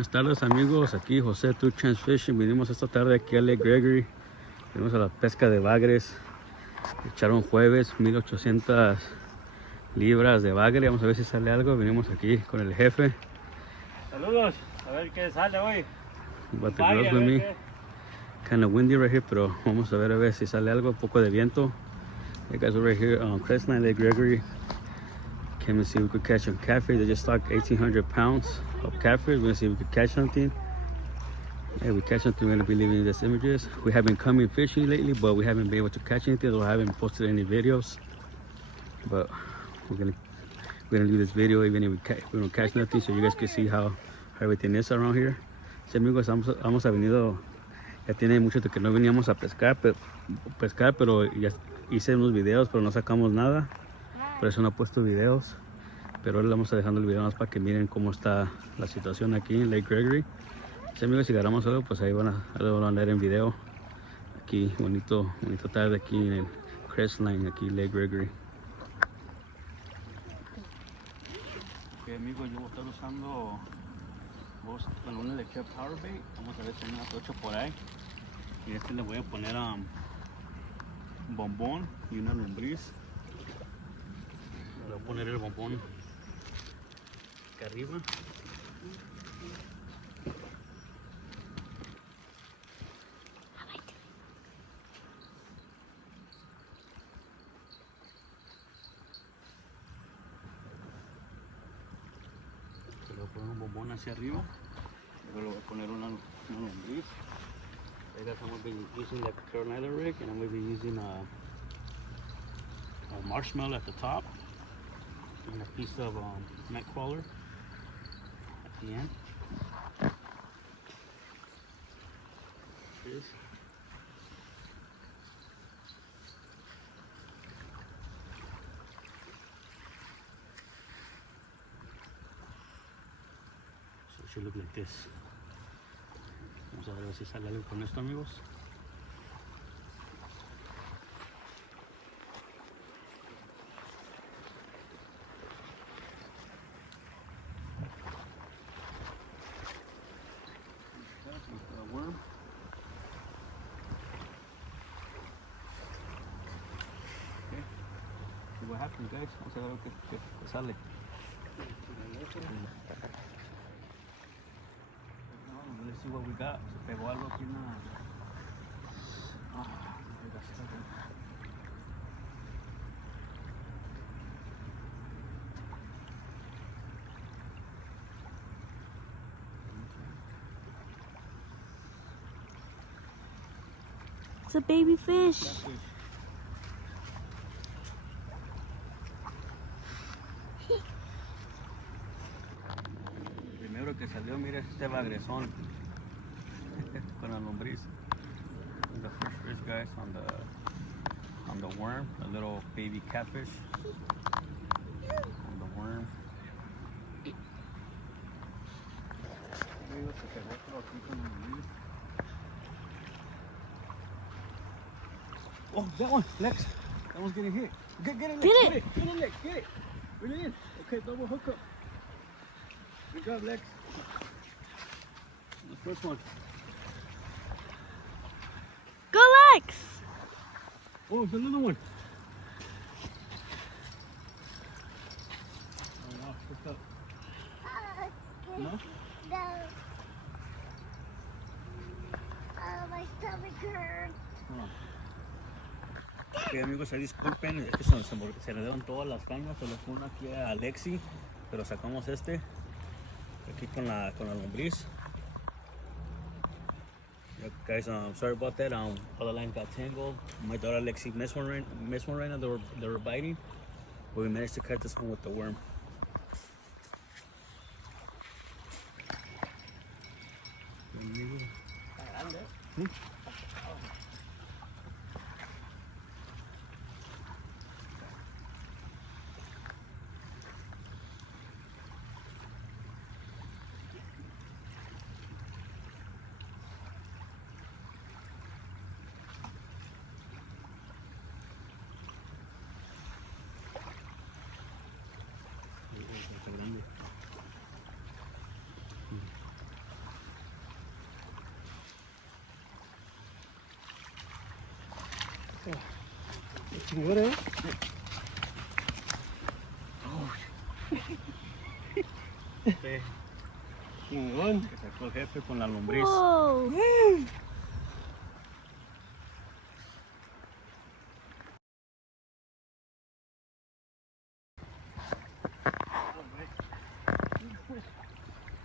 Buenas tardes amigos, aquí José Two Chance Fishing. Vinimos esta tarde aquí a Lake Gregory. Vinimos a la pesca de bagres. Echaron jueves 1800 libras de bagre. Vamos a ver si sale algo. Vinimos aquí con el jefe. Saludos, a ver qué sale hoy. But the girls with me. Kind of windy right here, pero vamos a ver si sale algo. Un poco de viento. Hey guys, we're right here on Crestline, Lake Gregory. Came to see if we could catch some catfish. They just stocked 1,800 pounds of catfish. We're gonna see if we could catch something. Hey, we catch something, we're gonna be leaving you these images. We have been coming fishing lately, but we haven't been able to catch anything, so I haven't posted any videos. But we're gonna leave this video even if we don't catch nothing, so you guys can see how everything is around here. Sí, amigos, vamos a venido. Ya tiene mucho de que no veníamos a pescar, pero ya hice unos videos, pero no sacamos nada. Por eso no he puesto videos, pero ahora le vamos a dejando el video más para que miren cómo está la situación aquí en Lake Gregory. Sí, amigos, si agarramos algo, pues ahí van a ver en video. Aquí, bonito tarde aquí en el Crestline, aquí Lake Gregory. Ok, amigos, yo voy a estar usando con una lectura Power Bait. Vamos a ver si hay una 8 por ahí. Y le voy a poner un bombón y una lombriz. Le voy a poner el bombón acá arriba. Le voy a poner un bombón hacia arriba. Luego le voy a poner una lombriz. I guess I'm going to be using the Carolina rig, and I'm going to be using a marshmallow at the top. And a piece of neck crawler at the end. This. So it should look like this. Vamos a ver si sale algo con esto, amigos. What happened, guys? Vamos a ver qué sale. Let's see what we got. Se pegó algo aquí en la... It's a baby fish. Primero que salió, mira este bagresón con la lombriz. The first fish, guys, on the worm, a little baby catfish on the worm. Oh, that one, Lex. That one's getting hit. Get it, Lex. Get it, Lex. Get it. Bring it in. Okay, double hookup. Good job, Lex. The first one. Go, Lex! Oh, there's another one. Oh, wow, hooked up. No? No. Oh, my stomach hurts. Ok, amigos, ahí disculpen, es que se le dieron todas las cañas, se le fue una aquí a Alexi, pero sacamos este aquí con la lombriz. Yeah, guys, sorry about that. All the line got tangled. My daughter Alexi missed one right now. They were biting, but we managed to catch this one with the worm. Hmm? chingón, ¿eh? Chingón. Que sacó el jefe con la lombriz. Whoa.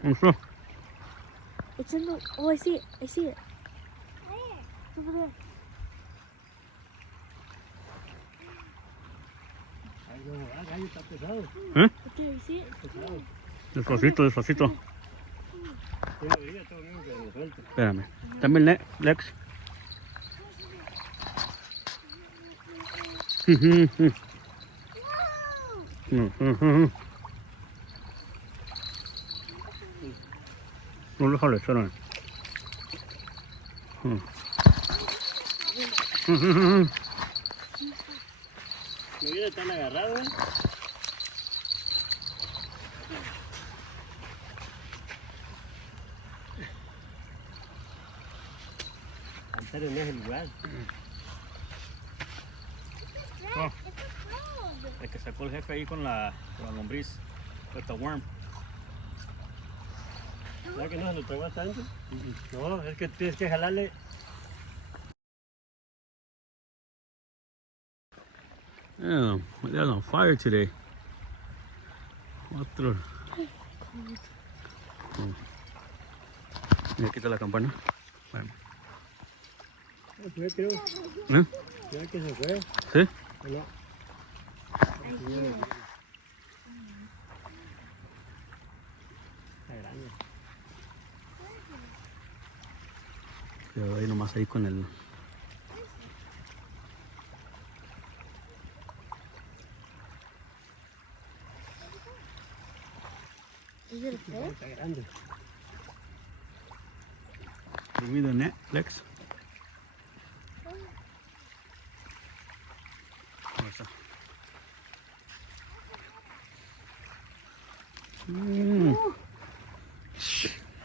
Eso. It's in the. Oh, I see it. I see it. It's over there. Ay, no, gallo está pesado. ¿Eh? Up there, you see it? Pesado. Despacito, despacito. Tengo miedo que me suelte. Espérame. Dame el Lex. No lo jales, espérame. Me viene tan agarrado, ¿eh? Cantar en ese lugar. Oh. El que sacó el jefe ahí con la lombriz. With the worm. ¿Verdad que no se lo pegó hasta antes? No, es que tienes que jalarle. Yeah, they're on fire today. Otro. Mira, quita la campana. Bueno. Yo creo. ¿Eh? Ya que se fue. ¿Sí? No. Está grande. Quedó ahí nomás ahí con el... Is it a fish? Está grande. Bring me the net, Lex. Ahí está.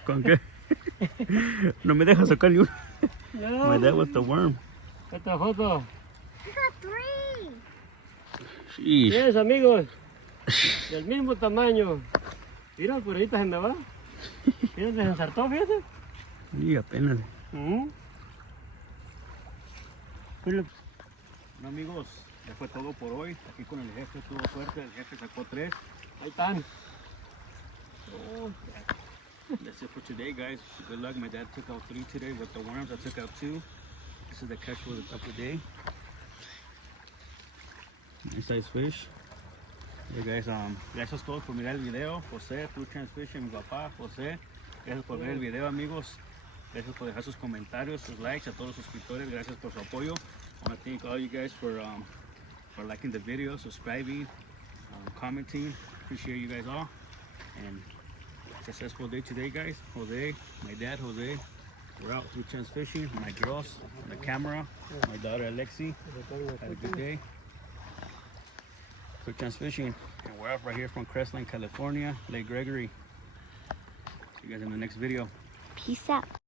¿Con qué? No me deja sacar ni uno. My dad was the worm. Esta foto. I got 3. Sheesh. Tienes amigos. Del mismo tamaño. Mira, por ahorita se me va. Mira, se ensartó, fíjate. Y apenas. Pues Bueno, amigos, ya fue todo por hoy. Aquí con el jefe tuvo suerte. El jefe sacó 3. ahí están. That's it for today, guys. Good luck. My dad took out 3 today with the worms. I took out 2. This is the catch of the day. Nice size fish. Hey guys, gracias a todos por mirar el video. José, True Chance Fishing, mi papá, José. Gracias por ver el video, amigos. Gracias por dejar sus comentarios, sus likes. A todos los suscriptores, gracias por su apoyo. I want to thank all you guys for liking the video, subscribing, commenting. Appreciate you guys all. And successful day today, guys. Jose, my dad, Jose. We're out through Chance Fishing. My girls, the camera, my daughter Alexi. Had a good day. Through Chance Fishing. And we're out right here from Crestline, California, Lake Gregory. See you guys in the next video. Peace out.